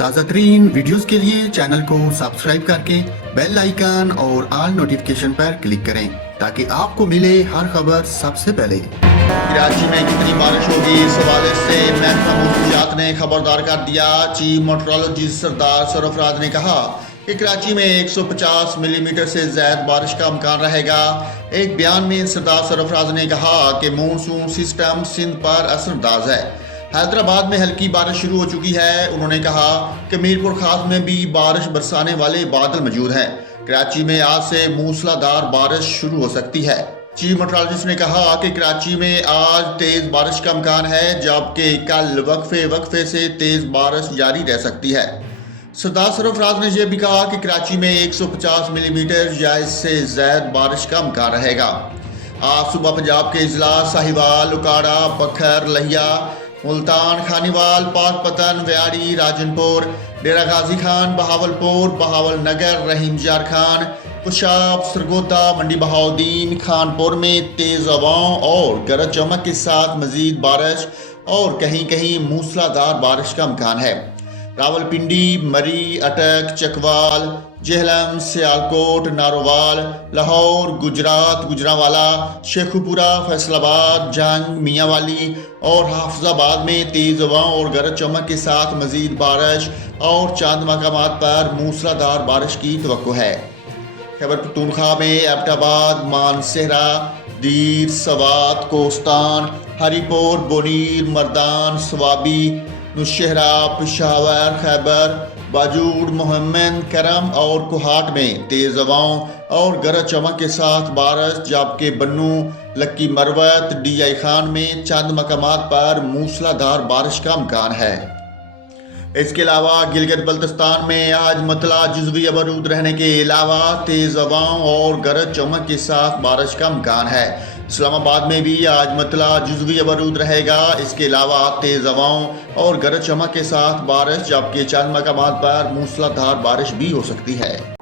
تازہ ترین ویڈیوز کے لیے چینل کو سبسکرائب کر کے بیل آئیکن اور آل نوٹیفیکیشن پر کلک کریں تاکہ آپ کو ملے ہر خبر سب سے پہلے۔ کراچی میں کتنی بارش ہوگی اس حوالے سے محکمہ موسمیات نے خبردار کر دیا۔ چیف میٹرولوجسٹ سردار سرفراز نے کہا کہ کراچی میں 150 ملی میٹر سے زائد بارش کا امکان رہے گا۔ ایک بیان میں سردار سرفراز نے کہا کہ مونسون سسٹم سندھ پر اثر انداز ہے۔ حیدرآباد میں ہلکی بارش شروع ہو چکی ہے۔ انہوں نے کہا کہ میرپور خاص میں بھی بارش برسانے والے بادل موجود ہیں۔ کراچی میں آج سے موسلادھار بارش شروع ہو سکتی ہے۔ چیف میٹرولوجسٹ نے کہا کہ کراچی میں آج تیز بارش کا امکان ہے جبکہ کل وقفے سے تیز بارش جاری رہ سکتی ہے۔ سردار سرفراز نے یہ بھی کہا کہ کراچی میں 150 ملی میٹر یا اس سے زائد بارش کا امکان رہے گا۔ آج صبح پنجاب کے اضلاع ساہیوال، اکاڑا، بکھر، لہیا، ملتان، خانیوال، پاک پتن، ویاڑی، راجن پور، ڈیرہ غازی خان، بہاولپور، بہاول نگر، رحیم جار خان، کشاب، سرگودا، منڈی بہاؤدین، خانپور میں تیز ہواؤں اور گرج چمک کے ساتھ مزید بارش اور کہیں کہیں موسلادھار بارش کا امکان ہے۔ راولپنڈی، مری، اٹک، چکوال، جہلم، سیالکوٹ، ناروال، لاہور، گجرات، گجرانوالا، شیخوپورہ، فیصل آباد، جنگ، میاں والی اور حافظ آباد میں تیز ہواؤں اور گرج چمک کے ساتھ مزید بارش اور چند مقامات پر موسلادھار بارش کی توقع ہے۔ خیبر پختونخوا میں ایبٹ آباد، مانسہرہ، دیر، سوات، کوہستان، ہری پور، بونیر، مردان، سوابی، نوشہرہ، پشاور، خیبر، باجوڑ، محمد، کرم اور کوہاٹ میں تیز ہواؤں اور گرج چمک کے ساتھ بارش جبکہ بنوں، لکی مروت، ڈی آئی خان میں چند مقامات پر موسلادھار بارش کا امکان ہے۔ اس کے علاوہ گلگت بلتستان میں آج مطلع جزوی ابرود رہنے کے علاوہ تیز ہواؤں اور گرج چمک کے ساتھ بارش کا امکان ہے۔ اسلام آباد میں بھی آج مطلع جزوی ابرود رہے گا۔ اس کے علاوہ تیز ہواؤں اور گرج چمک کے ساتھ بارش جبکہ چند مقامات پر موسلادھار بارش بھی ہو سکتی ہے۔